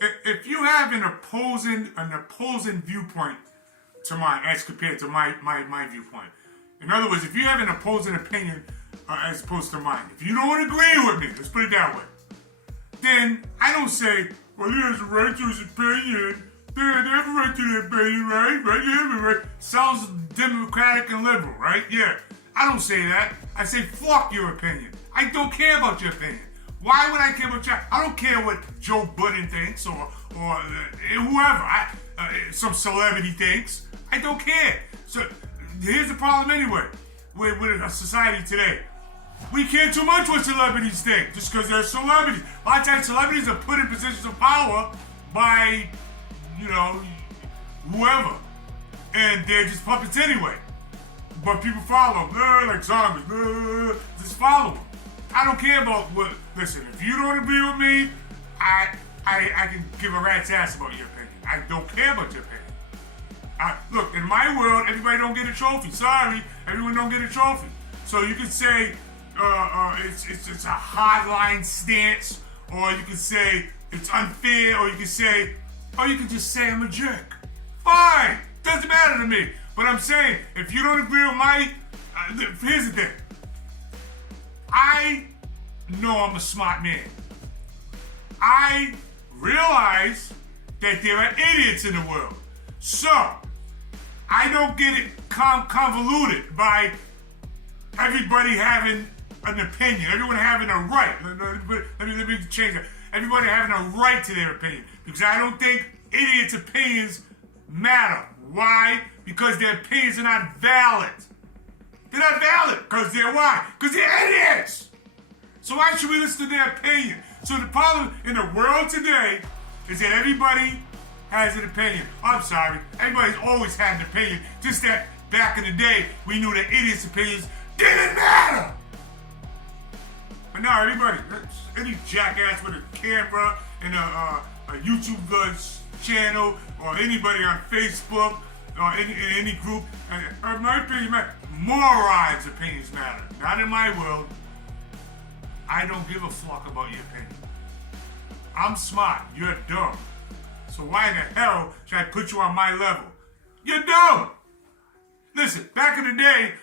if you have an opposing viewpoint to mine as compared to my viewpoint. In other words, if you have an opposing opinion as opposed to mine, if you don't agree with me, let's put it that way, then I don't say, well, he has a right to his opinion. They have a right to their opinion, right? Right? Sounds democratic and liberal, right? Yeah. I don't say that. I say, fuck your opinion. I don't care about your opinion. Why would I care about your? I don't care what Joe Budden thinks or whoever. Some celebrity thinks. I don't care. So here's the problem anyway with a society today. We care too much what celebrities think just because they're celebrities. A lot of times celebrities are put in positions of power by, whoever. And they're just puppets anyway. But people follow them. Like zombies. Just follow them. I don't care about what. Listen, if you don't agree with me, I can give a rat's ass about your opinion. I don't care about your opinion. Look, in my world, everybody don't get a trophy. Sorry, everyone don't get a trophy. So you can say it's a hardline stance, or you can say it's unfair, or you can just say I'm a jerk. Fine, doesn't matter to me. But I'm saying, if you don't agree with my, here's the thing. I know I'm a smart man. I realize that there are idiots in the world. So, I don't get it convoluted by everybody having an opinion, everyone having a right. Let me change that. Everybody having a right to their opinion. Because I don't think idiots' opinions matter. Why? Because their opinions are not valid. They're not valid. Because they're why? Because they're idiots. So why should we listen to their opinion? So the problem in the world today is that everybody has an opinion. I'm sorry. Everybody's always had an opinion. Just that back in the day, we knew that idiots' opinions didn't matter. But now everybody, any jackass with a camera and a YouTube channel or anybody on Facebook or in any group, my opinion matters. Morons' opinions matter. Not in my world. I don't give a fuck about your opinion. I'm smart. You're dumb. So why the hell should I put you on my level? You're dumb. Listen, back in the day,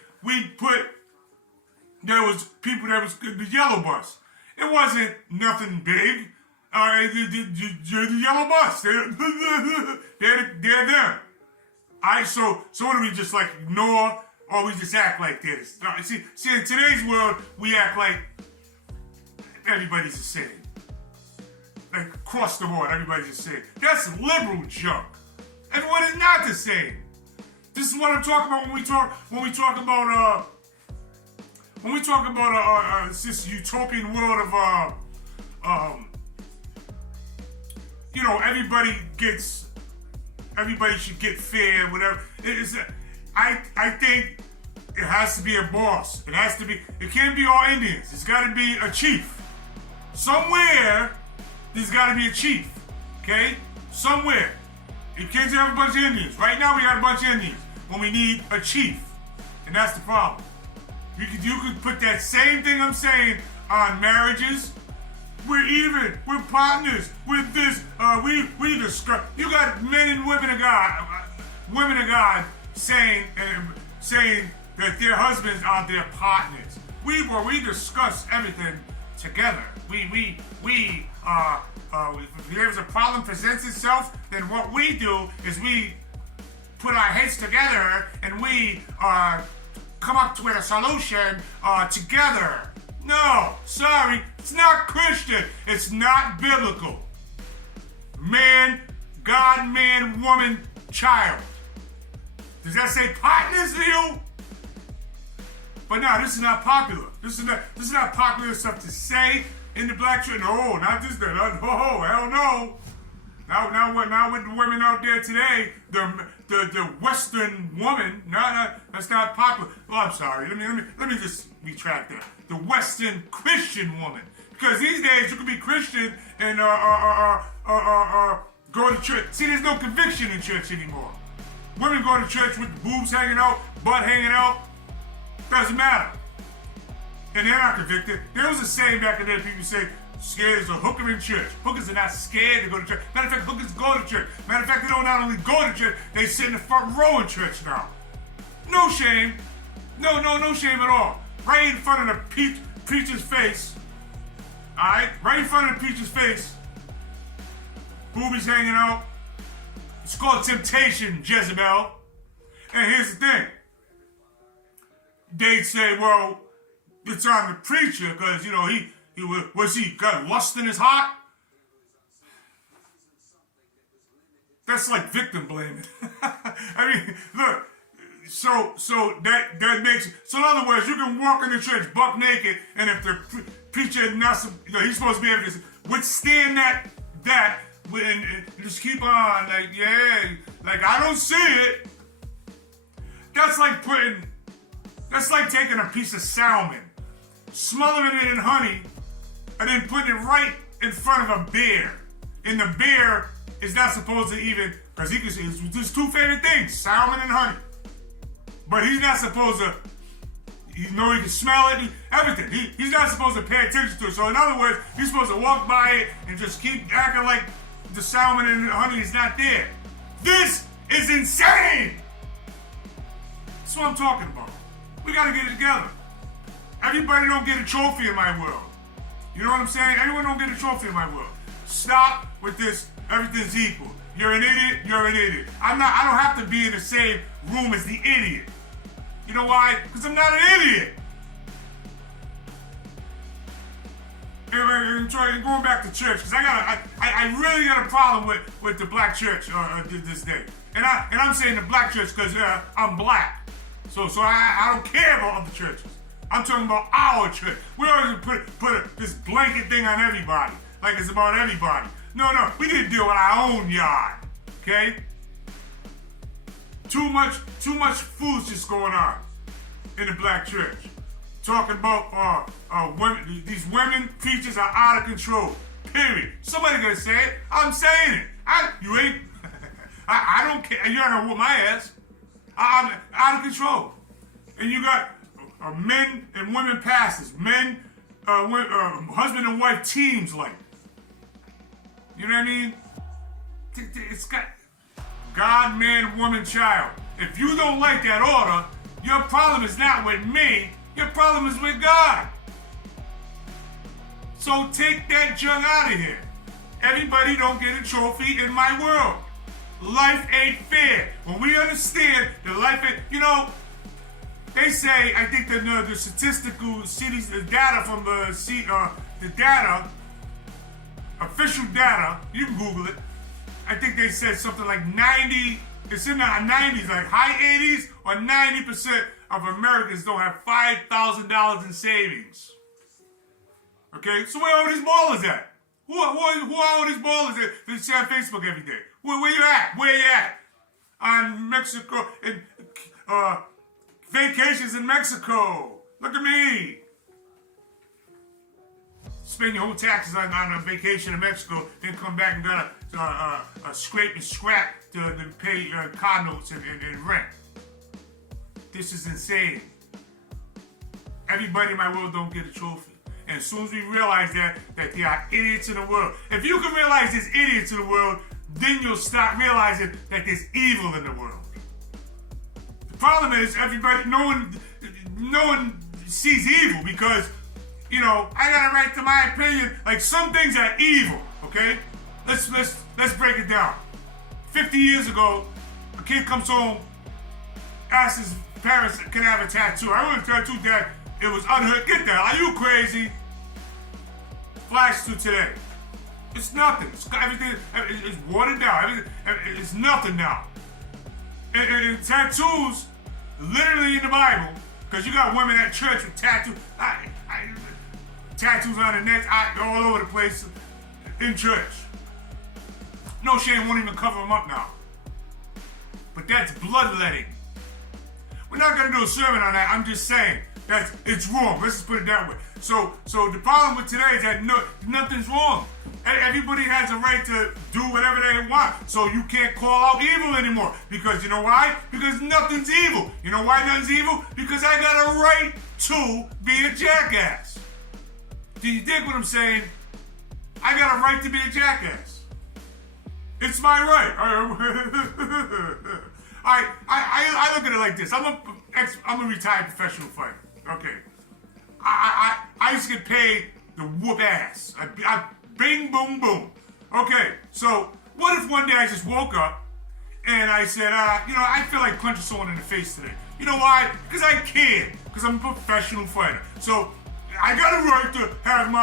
there was people that was the yellow bus. It wasn't nothing big. The yellow bus. They're them. So what do we just like ignore or we just act like this? No, see, in today's world, we act like everybody's the same. Like across the board, everybody's the same. That's liberal junk. Everyone is not the same. This is what I'm talking about when we talk about this utopian world of everybody should get fair, whatever. I think it has to be a boss. It can't be all Indians. It's got to be a chief. Somewhere, there's got to be a chief, okay? Somewhere. You can't have a bunch of Indians. Right now, we got a bunch of Indians when we need a chief, and that's the problem. You could put that same thing I'm saying on marriages. We're even. We're partners. With this, we discuss. You got men and women of God, saying that their husbands are their partners. We discuss everything together. If there's a problem presents itself, then what we do is we put our heads together and we come up with a solution together. No, sorry, it's not Christian. It's not biblical. Man, God, man, woman, child. Does that say partners to you? But no, this is not popular. This is not popular stuff to say in the black church. No, not this. No, hell no. Now with the women out there today, the Western woman, that's not popular. Oh, I'm sorry. Let me just retract that. The Western Christian woman, because these days you can be Christian and go to church. See, there's no conviction in church anymore. Women go to church with boobs hanging out, butt hanging out. Doesn't matter. And they're not convicted. There was a saying back in the day, people say, Scared as a hooker in church. Hookers are not scared to go to church. Matter of fact, hookers go to church. Matter of fact, they don't not only go to church, they sit in the front row in church now. No shame. No shame at all. Right in front of the preacher's face. Alright? Right in front of the preacher's face. Boobies hanging out. It's called temptation, Jezebel. And here's the thing. They'd say, well, it's on the preacher because, he got lust in his heart? That's like victim blaming. I mean, look, so that makes, so in other words, you can walk into church buck naked, and if the preacher he's supposed to be able to withstand that and just keep on, like I don't see it. That's like taking a piece of salmon, smothering it in honey, and then putting it right in front of a bear. And the bear is not supposed to even, because he can see his two favorite things, salmon and honey. But he's not supposed to, he can smell it, everything. He's not supposed to pay attention to it. So in other words, he's supposed to walk by it and just keep acting like the salmon and the honey is not there. This is insane! That's what I'm talking about. We gotta get it together. Everybody don't get a trophy in my world. You know what I'm saying? Everyone don't get a trophy in my world. Stop with this, everything's equal. You're an idiot, you're an idiot. I don't have to be in the same room as the idiot. You know why? Because I'm not an idiot. And going back to church, because I really got a problem with the black church this day. And I'm saying the black church because I'm black. So I don't care about other churches. I'm talking about our church. We always put this blanket thing on everybody, like it's about everybody. No, we need to deal with our own yard, okay? Too much foolishness going on in the black church. Talking about women, these women preachers are out of control. Period. Somebody gonna say it. I'm saying it. You ain't. I don't care. You're not gonna whoop my ass. I'm out of control. And you got men and women pastors, husband and wife teams, like. You know what I mean? It's got God, man, woman, child. If you don't like that order, your problem is not with me. Your problem is with God. So take that junk out of here. Everybody don't get a trophy in my world. Life ain't fair. When we understand that life ain't, they say, I think the statistical cities, the data from the data, official data, you can Google it. I think they said something like 90, it's in the 90s, like high 80s or 90% of Americans don't have $5,000 in savings. Okay, so where are all these ballers at? Who are all these ballers that share on Facebook every day? Where you at? Where you at? On Mexico, in vacations in Mexico. Look at me. Spend your whole taxes on a vacation in Mexico, then come back and got a scrape and scrap to pay car notes and rent. This is insane. Everybody in my world don't get a trophy. And as soon as we realize that there are idiots in the world, if you can realize there's idiots in the world, then you'll start realizing that there's evil in the world. The problem is no one sees evil because, I got a right to my opinion. Like some things are evil, okay? Let's break it down. 50 years ago, a kid comes home, asks his parents, can I have a tattoo? I want a tattoo, Dad. It was unheard. Get that. Are you crazy? Flash to today. It's nothing. Everything is watered down. It's nothing now. And tattoos, literally in the Bible, because you got women at church with tattoos. Tattoos on their necks, all over the place in church. No shame, won't even cover them up now. But that's bloodletting. We're not going to do a sermon on that. I'm just saying that it's wrong. Let's just put it that way. So the problem with today is that nothing's wrong. Everybody has a right to do whatever they want. So you can't call out evil anymore. Because you know why? Because nothing's evil. You know why nothing's evil? Because I got a right to be a jackass. Do you dig what I'm saying? I got a right to be a jackass. It's my right. I look at it like this. I'm a retired professional fighter. Okay. I used to get paid to whoop ass. I bing, boom, boom. Okay, so what if one day I just woke up and I said, I feel like punching someone in the face today. You know why? Because I can. Because I'm a professional fighter. So I got a right to have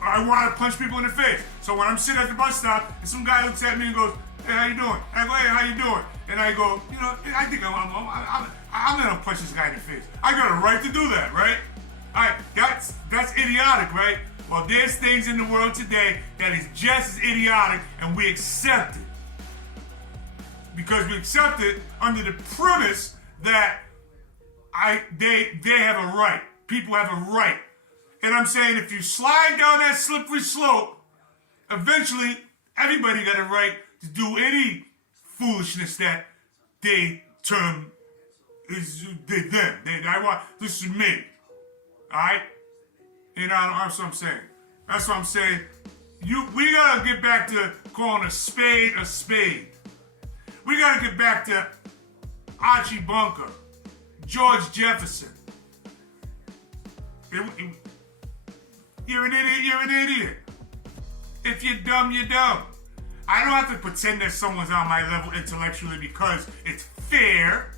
I want to punch people in the face. So when I'm sitting at the bus stop and some guy looks at me and goes, hey, how you doing? I go, hey, how you doing? And I go, I think I'm gonna punch this guy in the face. I got a right to do that, right? All right, that's idiotic, right? Well, there's things in the world today that is just as idiotic, and we accept it. Because we accept it under the premise that they have a right. People have a right. And I'm saying if you slide down that slippery slope, eventually everybody got a right to do any foolishness that they term is them. This is me. Alright? That's what I'm saying. That's what I'm saying. We gotta get back to calling a spade a spade. We gotta get back to Archie Bunker, George Jefferson. You're an idiot. If you're dumb, you're dumb. I don't have to pretend that someone's on my level intellectually because it's fair.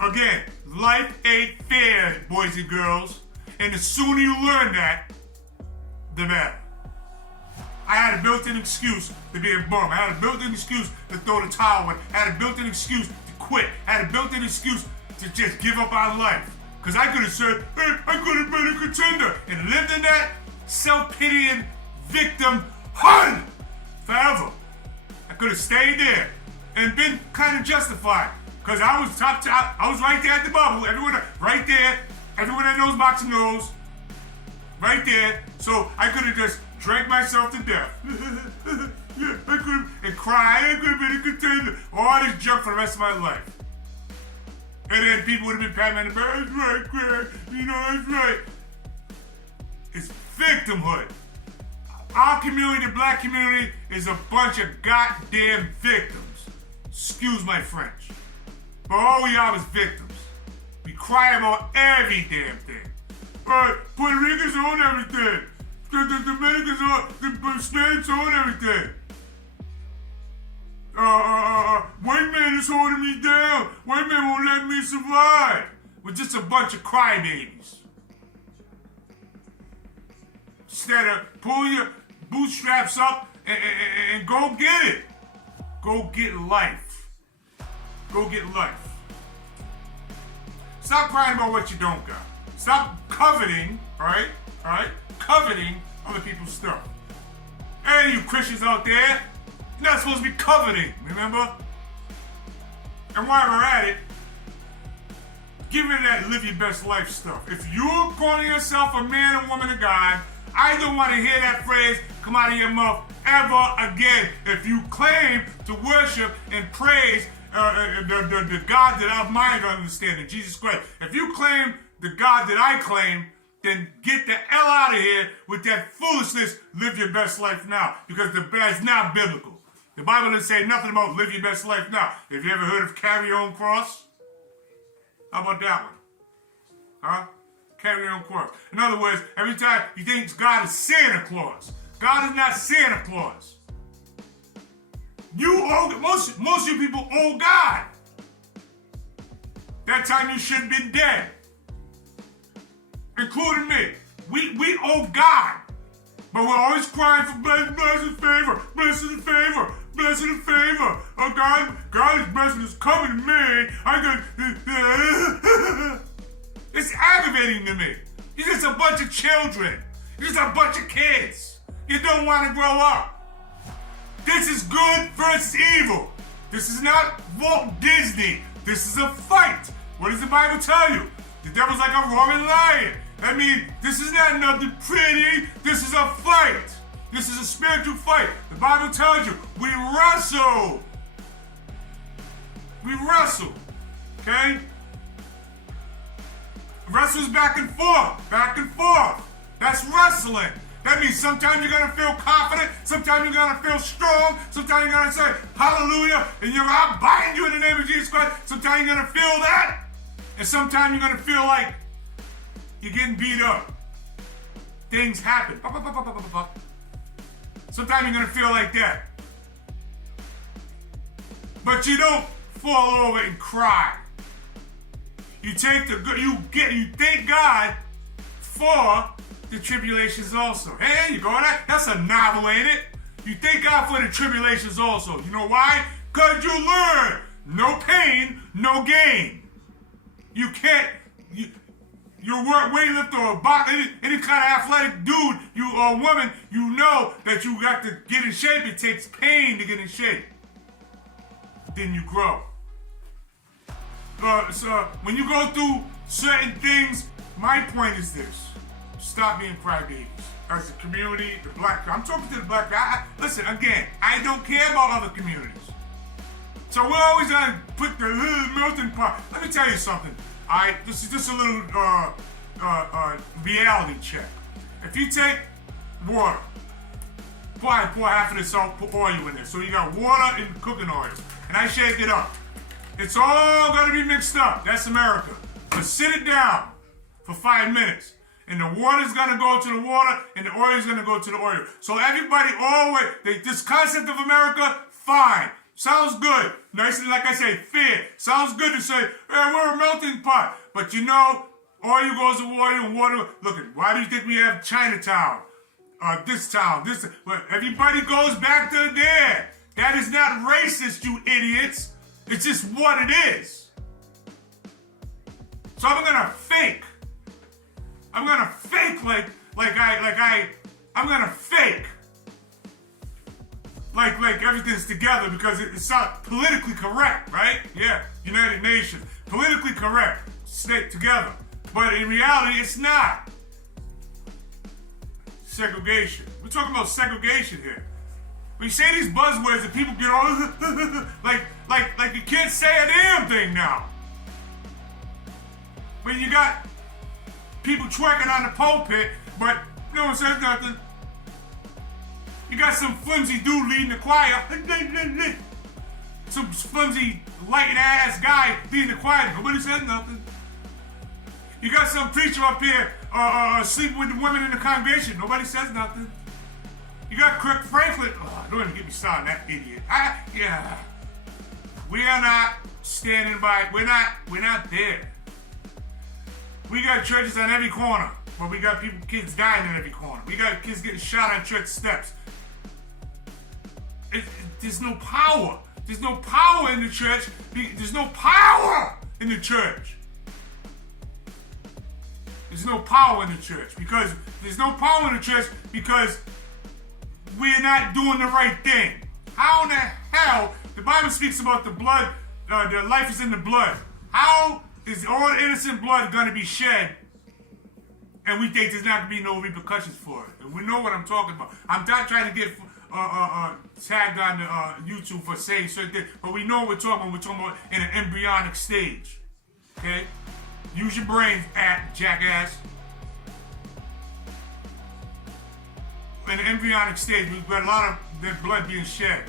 Again, life ain't fair, boys and girls. And the sooner you learn that, the better. I had a built-in excuse to be a bum. I had a built-in excuse to throw the towel in. I had a built-in excuse to quit. I had a built-in excuse to just give up on life. Because I could have said, hey, I could have been a contender and lived in that self-pitying victim hunt forever. I could have stayed there and been kind of justified. Because I was I was right there at the bubble. Everyone right there. Everyone that knows boxing knows. Right there. So I could have just drank myself to death. Yeah, I could have, and cried. I could have been a contender. All this junk for the rest of my life. And then people would have been patting me on the back. That's right, Craig. That's right. It's victimhood. Our community, the black community, is a bunch of goddamn victims. Excuse my French. But all we are is victims. We cry about every damn thing. Puerto Ricans own everything. The Dominicans own, the Hispanics own everything. White man is holding me down. White man won't let me survive. We're just a bunch of crybabies. Instead of pull your bootstraps up and go get it. Go get life. Go get life. Stop crying about what you don't got. Stop coveting, alright? Alright? Coveting other people's stuff. Hey, you Christians out there, you're not supposed to be coveting, remember? And while we're at it, give me that live your best life stuff. If you're calling yourself a man or woman of God, I don't want to hear that phrase come out of your mouth ever again. If you claim to worship and praise the God that our mind understanding, Jesus Christ. If you claim the God that I claim, then get the hell out of here with that foolishness, live your best life now. Because that's not biblical. The Bible doesn't say nothing about live your best life now. Have you ever heard of carry your own cross? How about that one? Huh? Carry your own cross. In other words, every time you think God is Santa Claus. God is not Santa Claus. You owe, most of you people owe God. That time you should have been dead. Including me. We owe God. But we're always crying for blessing favor, blessing and favor, blessing and favor. Oh, God is blessing is coming to me. It's aggravating to me. You're just a bunch of children. You're just a bunch of kids. You don't want to grow up. This is good versus evil. This is not Walt Disney. This is a fight. What does the Bible tell you? The devil's like a roaring lion. I mean, this is not nothing pretty. This is a fight. This is a spiritual fight. The Bible tells you we wrestle. We wrestle. Okay? Wrestles back and forth. Back and forth. That's wrestling. That means sometimes you're gonna feel confident, sometimes you're gonna feel strong, sometimes you're gonna say hallelujah, and you're gonna bind you in the name of Jesus Christ. Sometimes you're gonna feel that, and sometimes you're gonna feel like you're getting beat up. Things happen. Sometimes you're gonna feel like that. But you don't fall over and cry. You thank God for the tribulations also. Hey, you go that? That's a novel, ain't it? You thank God for the tribulations also. You know why? Because you learn. No pain, no gain. You can't, you work weightlifter or any kind of athletic dude, you or woman, you know that you got to get in shape. It takes pain to get in shape. Then you grow. So when you go through certain things, my point is this. Stop being crybabies. As a community, the black, I'm talking to the black guy. Listen, again, I don't care about other communities. So we're always gonna put the melting pot. Let me tell you something. This is just a little reality check. If you take water, pour half of the salt, put oil in there. So you got water and cooking oils. And I shake it up. It's all gonna be mixed up. That's America. But sit it down for 5 minutes. And the water's gonna go to the water, and the oil's gonna go to the oil. So everybody always, this concept of America, fine. Sounds good. Nice and, like I say, fair. Sounds good to say, hey, we're a melting pot. But you know, oil goes to oil and water. Look, why do you think we have Chinatown? This town, this. Well, everybody goes back to there. That is not racist, you idiots. It's just what it is. So I'm gonna fake. I'm gonna fake I'm gonna fake like everything's together because it's not politically correct, right? Yeah, United Nations, politically correct, stay together. But in reality, it's not. Segregation. We're talking about segregation here. We say these buzzwords and people get all like you can't say a damn thing now. When you got people twerking on the pulpit, but no one says nothing. You got some flimsy dude leading the choir. Some flimsy, light ass guy leading the choir. Nobody says nothing. You got some preacher up here sleeping with the women in the congregation. Nobody says nothing. You got Kirk Franklin. Oh, don't even get me started on that idiot. Yeah. We are not standing by. We're not there. We got churches on every corner, but we got kids dying in every corner. We got kids getting shot on church steps. There's no power. There's no power in the church. There's no power in the church. There's no power in the church because there's no power in the church because we're not doing the right thing. How in the hell? The Bible speaks about the blood. The life is in the blood. How is all innocent blood going to be shed? And we think there's not going to be no repercussions for it. And we know what I'm talking about. I'm not trying to get tagged on YouTube for saying certain things, but we know what we're talking about. We're talking about in an embryonic stage. Okay? Use your brains, jackass. In the embryonic stage, we've got a lot of that blood being shed.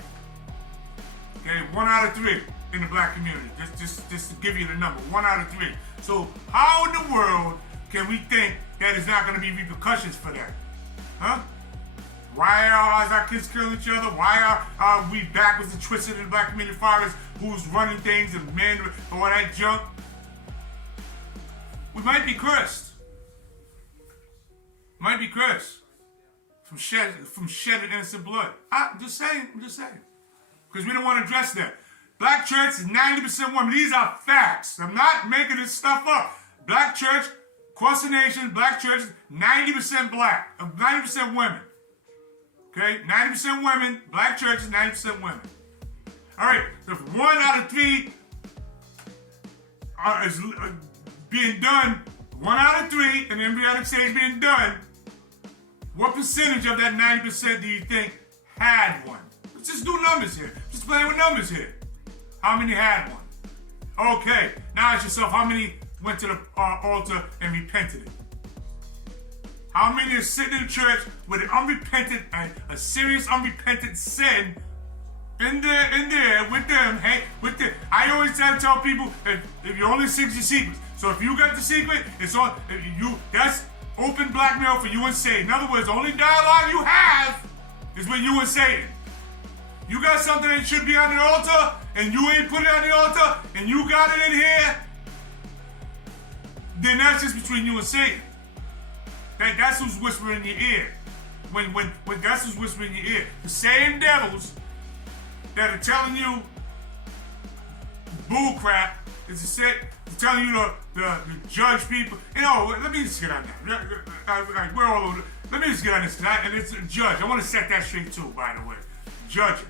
Okay, 1 out of 3 in the black community. Just to give you the number, 1 out of 3. So how in the world can we think that there's not going to be repercussions for that? Huh? Why are our kids killing each other? Why are we backwards and twisted in the black community as far as who's running things and men and all that junk? We might be cursed. Might be cursed. From shedding innocent blood. I'm just saying. Because we don't want to address that. Black church is 90% women. These are facts. I'm not making this stuff up. Black church, across the nation, black church, 90% black, 90% women. Okay? 90% women, black churches, 90% women. All right, if 1 out of 3 is being done, 1 out of 3 in the embryonic stage being done, what percentage of that 90% do you think had one? Let's just do numbers here. Just playing with numbers here. How many had one? Okay, now ask yourself how many went to the altar and repented it. How many are sitting in church with an unrepentant, a serious unrepentant sin in there with them? Hey, with them. I always try to tell people if you only seek your secrets. So if you got the secret, it's on you. That's open blackmail for you and Satan. In other words, the only dialogue you have is with you and Satan. You got something that should be on the altar, and you ain't put it on the altar, and you got it in here, then that's just between you and Satan. That's who's whispering in your ear. When that's who's whispering in your ear. The same devils that are telling you bull crap is telling you to judge people. You know, let me just get on that. We're all over. Let me just get on this. And it's a judge. I want to set that straight too, by the way. Judging.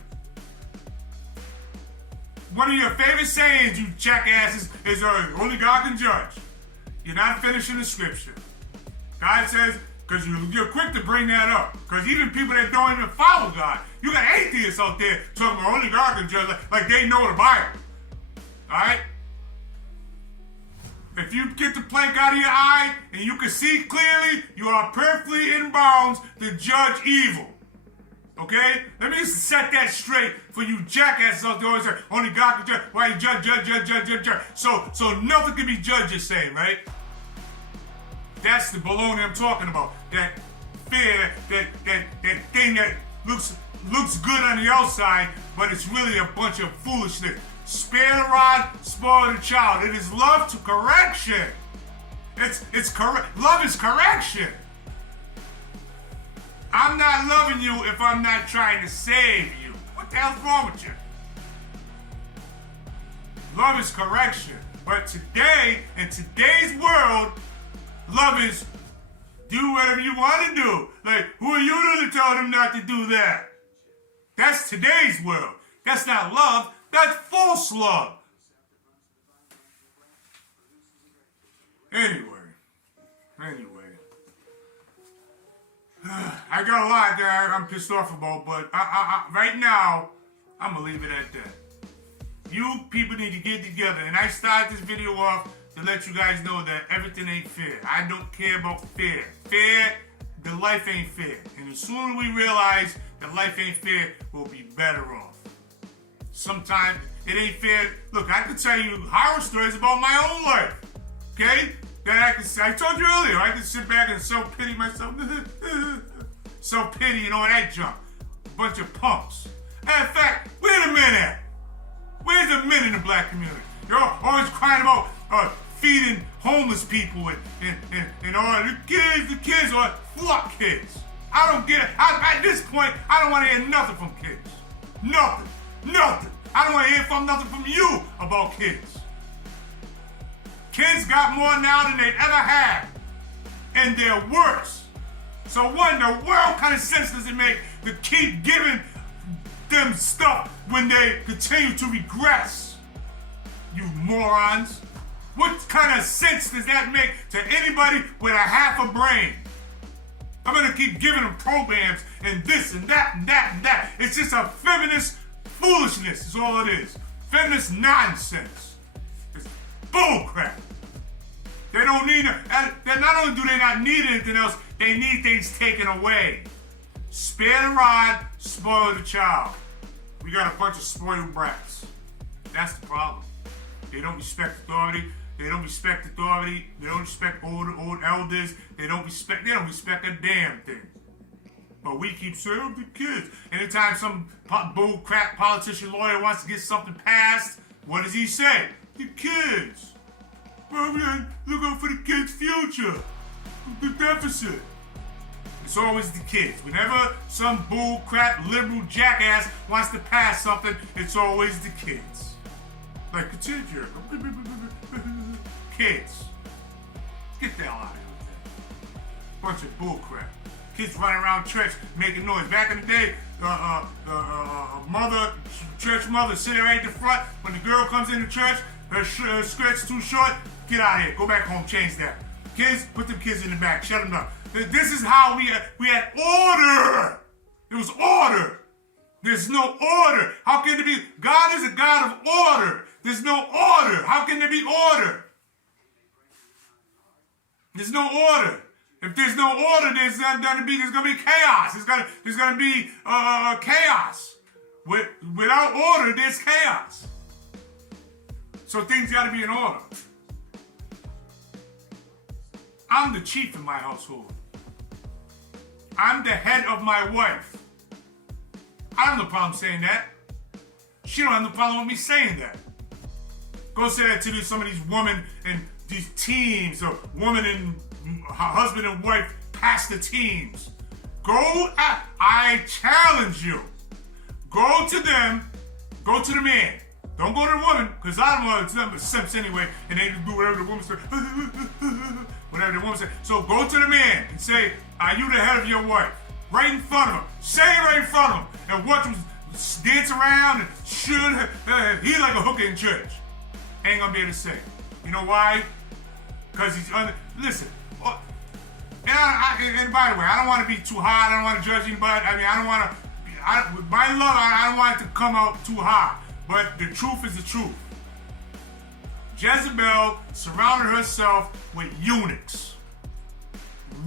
One of your favorite sayings, you jackasses, is only God can judge. You're not finishing the scripture. God says, because you're quick to bring that up. Because even people that don't even follow God, you got atheists out there talking about only God can judge, like they know the Bible. Alright? If you get the plank out of your eye and you can see clearly, you are perfectly in bounds to judge evil. Okay? Let me just set that straight for you jackasses out there always say, only God can judge. Why you judge. So nothing can be judged, you're saying, right? That's the baloney I'm talking about. That fear, that thing that looks good on the outside, but it's really a bunch of foolishness. Spare the rod, spoil the child. It is love to correction. It's correct. Love is correction. I'm not loving you if I'm not trying to save you. What the hell's wrong with you? Love is correction. But today, in today's world, love is do whatever you want to do. Like, who are you to tell them not to do that? That's today's world. That's not love. That's false love. Anyway. I got a lot that I'm pissed off about, but right now, I'm going to leave it at that. You people need to get together. And I started this video off to let you guys know that everything ain't fair. I don't care about fair. The life ain't fair. And as soon as we realize that life ain't fair, we'll be better off. Sometimes it ain't fair. Look, I could tell you horror stories about my own life. Okay? That I told you earlier, I can sit back and self-pity myself. Self-pity and all that junk. A bunch of punks. And in fact, wait a minute. Where's the men in the black community? You're always crying about feeding homeless people and all the kids are fuck kids. I don't get it. At this point, I don't want to hear nothing from kids. Nothing. I don't want to hear nothing from you about kids. Kids got more now than they've ever had. And they're worse. So what in the world kind of sense does it make to keep giving them stuff when they continue to regress? You morons. What kind of sense does that make to anybody with a half a brain? I'm going to keep giving them programs and this and that and that and that. It's just a feminist foolishness is all it is. Feminist nonsense. It's bullcrap. They don't need it. Not only do they not need anything else, they need things taken away. Spare the rod, spoil the child. We got a bunch of spoiled brats. That's the problem. They don't respect authority. They don't respect old elders. They don't respect a damn thing. But we keep serving the kids. Anytime some bull crap politician lawyer wants to get something passed, what does he say? The kids. Well, man, look out for the kids' future. The deficit. It's always the kids. Whenever some bull crap liberal jackass wants to pass something, it's always the kids. Like a teacher. Kids. Get the hell out of here with that. Bunch of bull crap. Kids running around church making noise. Back in the day, church mother sitting right at the front. When the girl comes into church, her skirt's too short. Get out of here. Go back home. Change that. Kids, put them kids in the back. Shut them up. This is how we had order. It was order. There's no order. How can there be? God is a God of order. There's no order. How can there be order? There's no order. If there's no order, there's gonna be chaos. There's gonna be chaos. Without order, there's chaos. So things gotta be in order. I'm the chief in my household. I'm the head of my wife. I don't have no problem saying that. She don't have no problem with me saying that. Go say that to some of these women and these teams, or woman and husband and wife pastor teams. I challenge you. Go to them, go to the man. Don't go to the woman, because I don't know, it's nothing but simps anyway, and they do whatever the woman says. Whatever the woman says. So go to the man and say, are you the head of your wife? Right in front of him. Say it right in front of him. And watch him dance around and should. He's like a hooker in church. Ain't gonna be able to say. You know why? Because he's listen. And by the way, I don't want to be too high. I don't want to judge anybody. I mean, I don't want to. My love, I don't want it to come out too high. But the truth is the truth. Jezebel surrounded herself with eunuchs,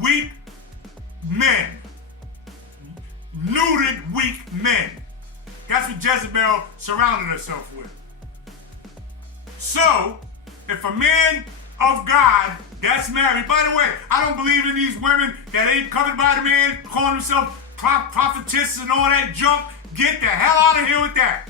weak men, neutered weak men. That's what Jezebel surrounded herself with. So, if a man of God that's married, by the way, I don't believe in these women that ain't covered by the man, calling themselves prophetess and all that junk. Get the hell out of here with that.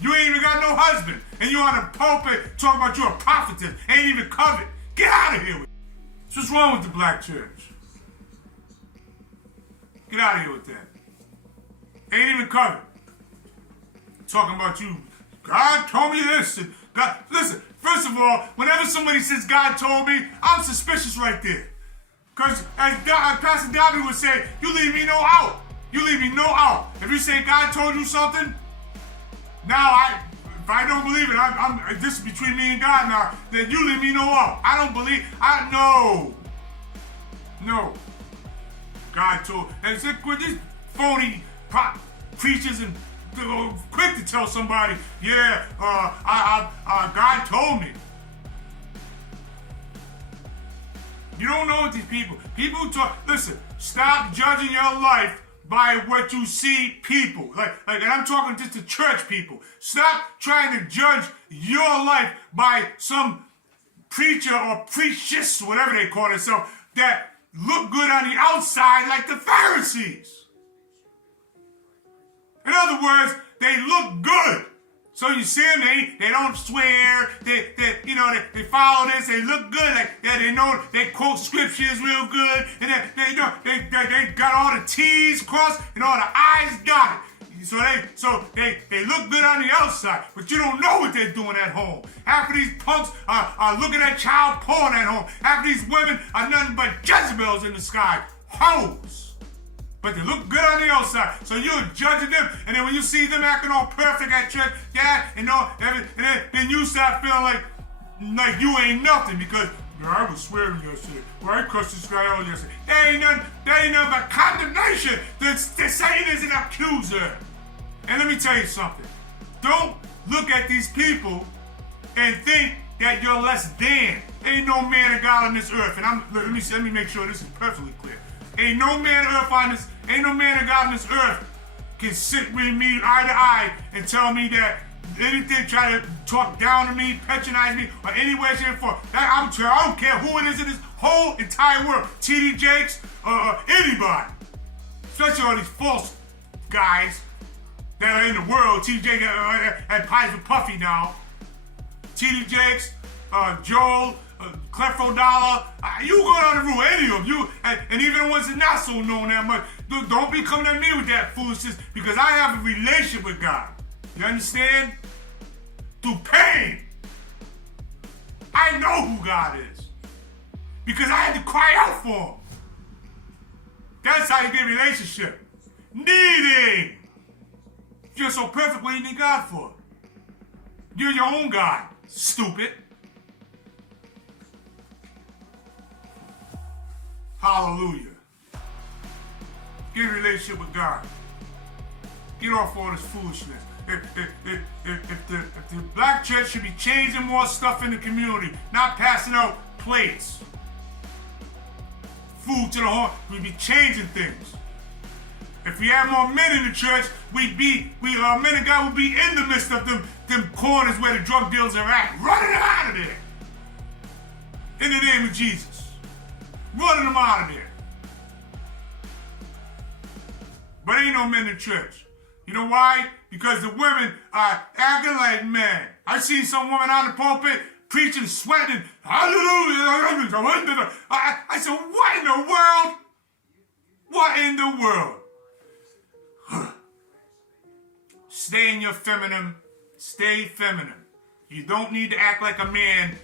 You ain't even got no husband, and you on the pulpit talking about you a prophetess, ain't even covered. Get out of here with that. So what's wrong with the black church? Get out of here with that. Ain't even covered. Talking about you, God told me this, and God, listen, first of all, whenever somebody says God told me, I'm suspicious right there. Because as Pastor Dobby would say, you leave me no out. You leave me no out. If you say God told you something, now if I don't believe it, this is between me and God now, then you leave me no out. I don't believe, no. God told, and it's with these phony preachers and quick to tell somebody, yeah, God told me. You don't know what these people who talk, listen, stop judging your life by what you see people. And I'm talking just to church people. Stop trying to judge your life by some preacher or preachess, whatever they call themselves, that look good on the outside like the Pharisees. In other words, they look good. So you see them, they don't swear, they follow this, they look good, they know, they quote scriptures real good, and they got all the T's crossed and all the I's got it. So they look good on the outside, but you don't know what they're doing at home. Half of these punks are looking at child porn at home. Half of these women are nothing but Jezebels in the sky, hoes. But they look good on the outside, so you're judging them, and then when you see them acting all perfect at church, then you start feeling like you ain't nothing because I was swearing yesterday, or I cussed this guy out yesterday. There ain't nothing but condemnation. The Satan is an accuser. And let me tell you something. Don't look at these people and think that you're less than. Ain't no man of God on this earth, and let me make sure this is perfectly clear. Ain't no man of God on this earth can sit with me eye to eye and tell me that anything, try to talk down to me, patronize me, or any way, shape, or form. I don't care who it is in this whole entire world. T.D. Jakes, anybody. Especially all these false guys that are in the world. T.D. Jakes at Pies with Puffy now. T.D. Jakes, Joel, Clefro Dollar, you go down the road, any of you, and even the ones that not so known that much, don't be coming at me with that foolishness because I have a relationship with God. You understand? Through pain. I know who God is because I had to cry out for him. That's how you get a relationship. Needing. If you're so perfect, what do you need God for? You're your own God, stupid. Hallelujah. Get a relationship with God. Get off all this foolishness. If the black church should be changing more stuff in the community, not passing out plates. food to the home. We'd be changing things. If we had more men in the church, men of God would be in the midst of them corners where the drug dealers are at, running them out of there. In the name of Jesus. Running them out of there. But ain't no men in church. You know why? Because the women are acting like men. I've seen some woman on the pulpit preaching, sweating, hallelujah. I said, what in the world? What in the world? Stay in your feminine. Stay feminine. You don't need to act like a man.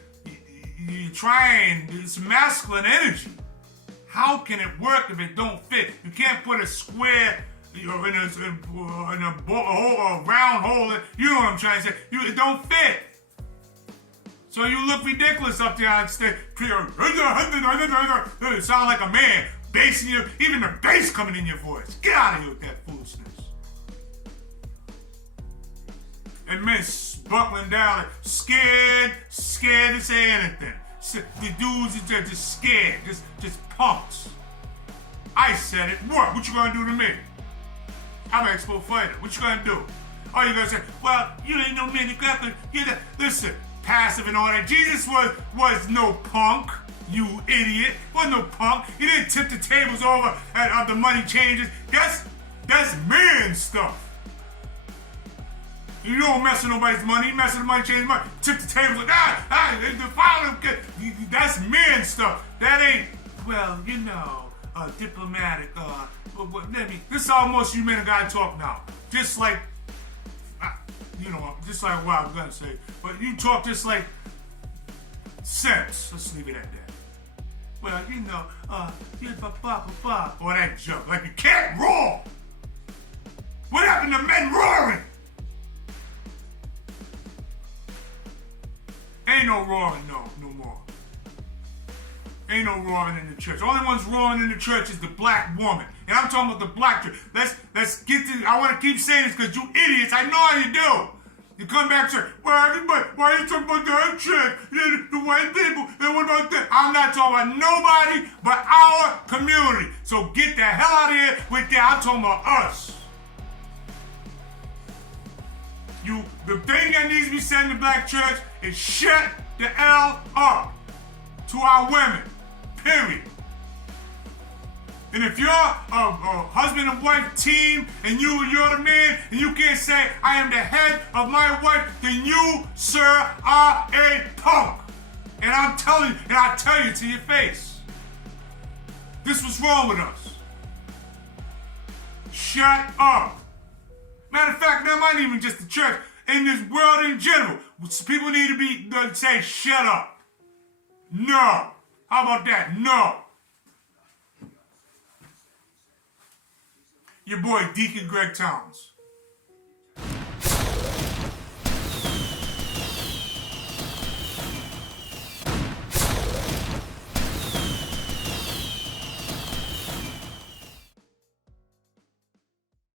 You're trying. It's masculine energy. How can it work if it don't fit? You can't put a square in a round hole. You know what I'm trying to say. It don't fit. So you look ridiculous up there on stage. You sound like a man. Bass in even the bass coming in your voice. Get out of here with that foolishness. And men buckling down, like, scared to say anything. The dudes are just scared, just punks. I said it. What you gonna do to me? I'm an expo fighter. What you gonna do? Oh, you gonna say, well, you ain't no man. You got to get that. Listen, passive and all that. Jesus was no punk. You idiot. Was no punk. He didn't tip the tables over at the money changes. That's man stuff. You don't mess with nobody's money. You mess with the money, change money. Tip the table like, the father. That's man stuff. That ain't, well, diplomatic. This is how most you men gotta talk now. Just like, just like what I was gonna say. But you talk just like sense. Let's leave it at that. Well, or that joke. Like you can't roar. What happened to men roaring? Ain't no roaring, no more. Ain't no roaring in the church. The only ones roaring in the church is the black woman. And I'm talking about the black church. Let's get to, I want to keep saying this because you idiots, I know how you do. You come back to church, why are you talking about the church? The white people, and what about that? I'm not talking about nobody but our community. So get the hell out of here with that. I'm talking about us. The thing that needs to be said in the black church is shut the hell up to our women, period. And if you're a husband and wife team and you're the man and you can't say, I am the head of my wife, then you, sir, are a punk. And I'm telling you, and I tell you to your face, this was wrong with us. Shut up. Matter of fact, that might even just the church. In this world in general, people need to be saying, shut up. No. How about that? No. Your boy, Deacon Greg Towns.